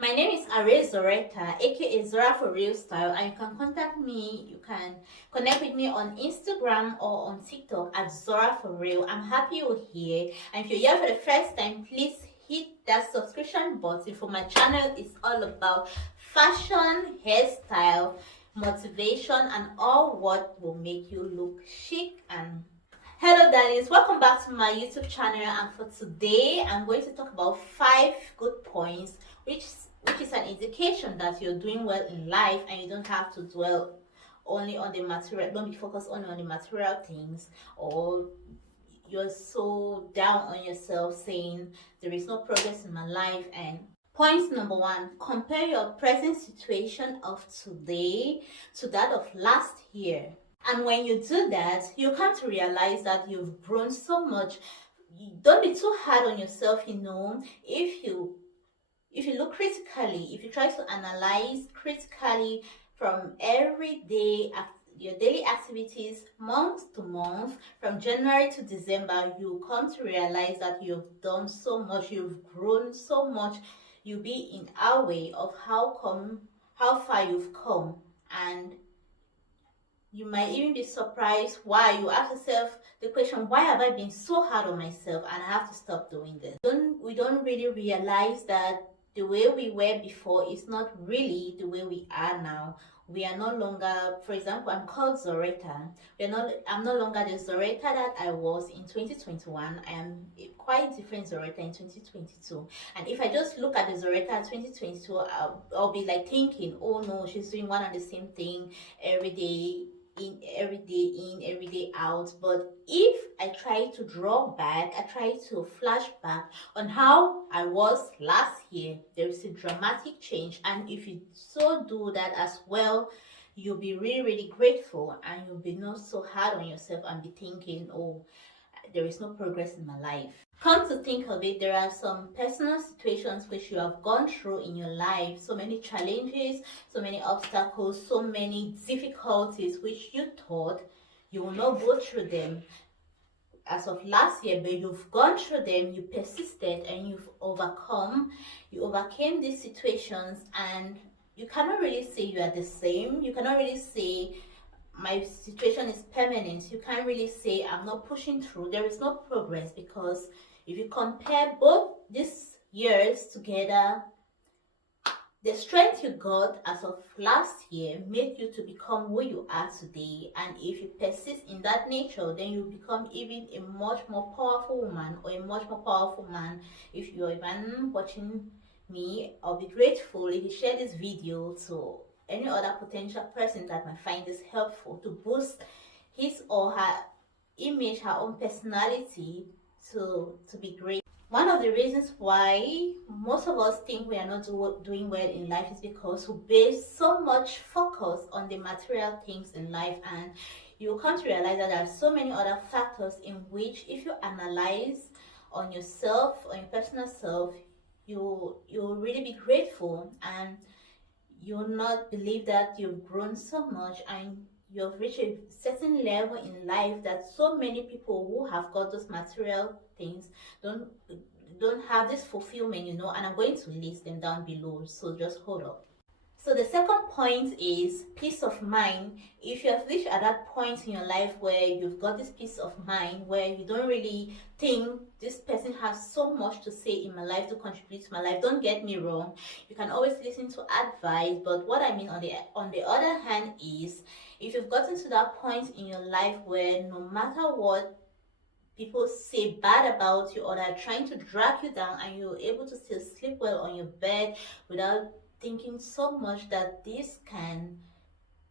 My name is Are Zoreta, aka Zora for Real Style, and you can contact me. You can connect with me on Instagram or on TikTok at Zora for Real. I'm happy you're here, and if you're here for the first time, please hit that subscription button. For my channel is all about fashion, hairstyle, motivation, and all what will make you look chic and hello darlings, welcome back to my YouTube channel, and for today I'm going to talk about 5 good points which is an indication that you're doing well in life and you don't have to dwell only on the material. Don't be focused only on the material things, or you're so down on yourself saying there is no progress in my life. And point number 1, compare your present situation of today to that of last year. And when you do that, you come to realize that you've grown so much. Don't be too hard on yourself. If you look critically, if you try to analyze critically from every day, your daily activities, month to month, from January to December, you come to realize that you've done so much, you've grown so much. You'll be in our way of how far you've come. And you might even be surprised why. You ask yourself the question, why have I been so hard on myself and I have to stop doing this? We don't really realize that the way we were before is not really the way we are now. We are no longer, for example, I'm called Zoreta. I'm no longer the Zoreta that I was in 2021. I am a quite different Zoreta in 2022. And if I just look at the Zoreta 2022, I'll be like thinking, oh no, she's doing one and the same thing every day in, every day out. But if I try to draw back, I try to flash back on how I was last year, there is a dramatic change. And if you so do that as well, you'll be really grateful, and you'll be not so hard on yourself and be thinking, oh, there is no progress in my life. Come to think of it, there are some personal situations which you have gone through in your life, so many challenges, so many obstacles, so many difficulties which you thought you will not go through them as of last year, but you've gone through them, you persisted, and you overcame these situations. And you cannot really say you are the same. You cannot really say my situation is permanent. You can't really say I'm not pushing through. There is no progress, because if you compare both these years together, the strength you got as of last year made you to become who you are today. And if you persist in that nature, then you become even a much more powerful woman or a much more powerful man. If you're a man watching me, I'll be grateful if you share this video to any other potential person that might find this helpful, to boost his or her image, her own personality to be great. One of the reasons why most of us think we are not doing well in life is because we base so much focus on the material things in life, and you come to realize that there are so many other factors in which, if you analyze on yourself, on your personal self, you'll really be grateful, and you'll not believe that you've grown so much and you've reached a certain level in life that so many people who have got those material things don't have this fulfillment, and I'm going to list them down below, so just hold up. So the second point is peace of mind. If you have reached at that point in your life where you've got this peace of mind, where you don't really think this person has so much to say in my life, to contribute to my life, don't get me wrong, you can always listen to advice. But what I mean on the other hand is, if you've gotten to that point in your life where no matter what people say bad about you, or they're trying to drag you down, and you're able to still sleep well on your bed without thinking so much that this can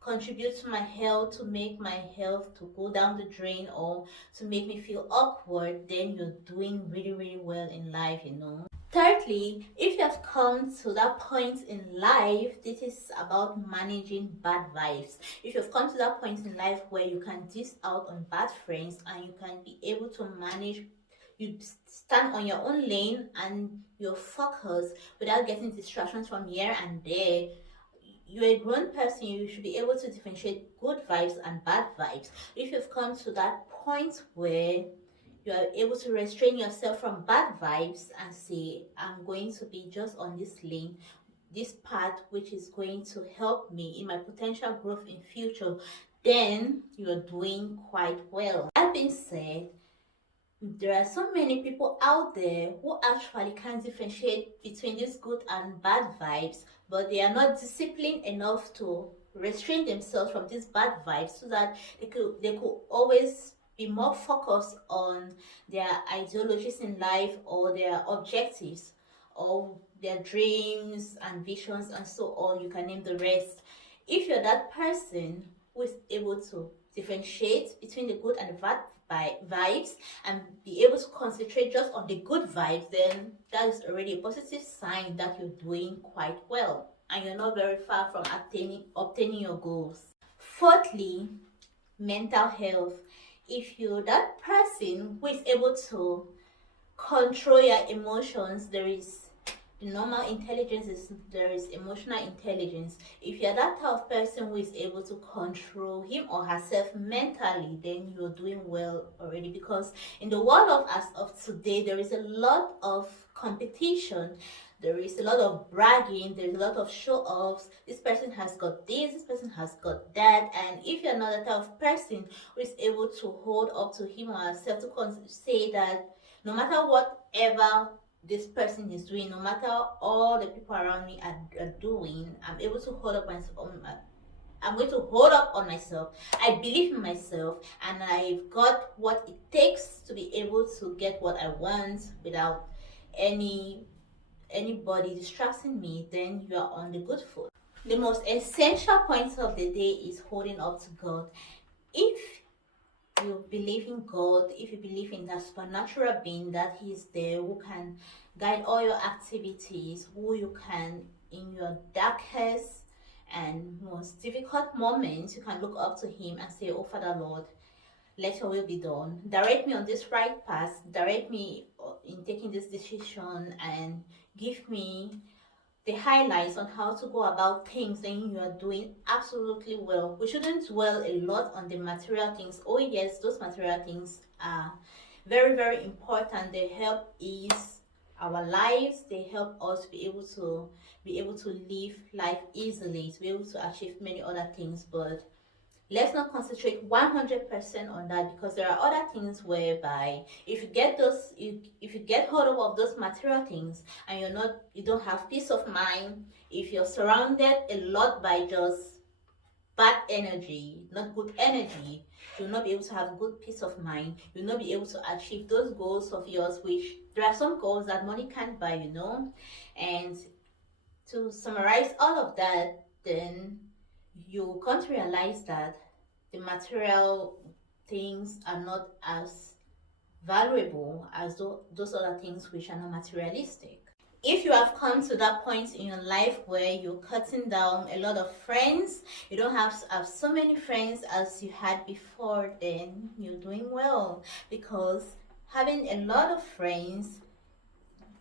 contribute to my health, to make my health to go down the drain, or to make me feel awkward, then you're doing really well in life. Thirdly, if you have come to that point in life, this is about managing bad vibes. If you've come to that point in life where you can dish out on bad friends, and you can be able to manage, you stand on your own lane and you're focused without getting distractions from here and there, you're a grown person, you should be able to differentiate good vibes and bad vibes. If you've come to that point where you are able to restrain yourself from bad vibes and say, I'm going to be just on this lane, this path which is going to help me in my potential growth in future, then you're doing quite well. That being said, there are so many people out there who actually can't differentiate between these good and bad vibes, but they are not disciplined enough to restrain themselves from these bad vibes so that they could always be more focused on their ideologies in life or their objectives or their dreams and visions and so on. You can name the rest. If you're that person who is able to differentiate between the good and the bad vibes and be able to concentrate just on the good vibes, then that is already a positive sign that you're doing quite well and you're not very far from obtaining your goals. Fourthly, mental health. If you're that person who is able to control your emotions, there is the normal intelligence, there is emotional intelligence. If you're that type of person who is able to control him or herself mentally, then you're doing well already, because in the world of as of today, there is a lot of competition, there is a lot of bragging, there's a lot of show-offs. This person has got this person has got that. And if you're not the type of person who is able to hold up to him or herself to say that no matter whatever this person is doing, no matter all the people around me are doing, I'm able to hold up I'm going to hold up on myself. I believe in myself and I've got what it takes to be able to get what I want without anybody distracting me, then you are on the good foot. The most essential point of the day is holding up to God. If you believe in God, if you believe in that supernatural being that He is there, who can guide all your activities, who you can, in your darkest and most difficult moments, you can look up to Him and say, "Oh Father Lord, let your will be done. Direct me on this right path. Direct me in taking this decision and give me the highlights on how to go about things," then you are doing absolutely well. We shouldn't dwell a lot on the material things. Oh yes, those material things are very, very important. They help ease our lives. They help us be able to live life easily, to be able to achieve many other things. But let's not concentrate 100% on that, because there are other things whereby if you get hold of those material things and you don't have peace of mind, if you're surrounded a lot by just bad energy, not good energy, you'll not be able to have good peace of mind. You'll not be able to achieve those goals of yours, which there are some goals that money can't buy, and to summarize all of that, then you come to realize that the material things are not as valuable as those other things which are not materialistic. If you have come to that point in your life where you're cutting down a lot of friends, you don't have so many friends as you had before, then you're doing well, because having a lot of friends,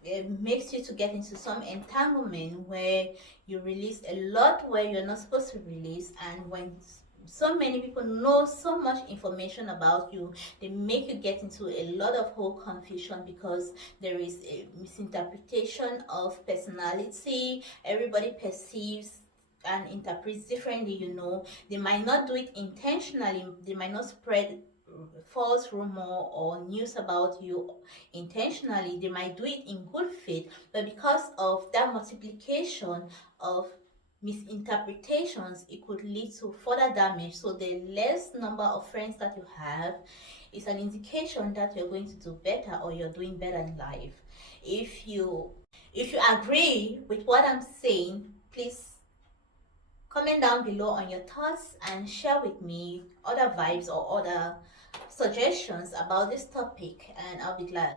it makes you to get into some entanglement where you release a lot where you're not supposed to release. And when so many people know so much information about you, they make you get into a lot of whole confusion, because there is a misinterpretation of personality. Everybody perceives and interprets differently. They might not do it intentionally, they might not spread false rumor or news about you intentionally. They might do it in good faith, but because of that multiplication of misinterpretations, it could lead to further damage. So the less number of friends that you have is an indication that you're going to do better or you're doing better in life. If you agree with what I'm saying, please comment down below on your thoughts and share with me other vibes or other suggestions about this topic, and I'll be glad.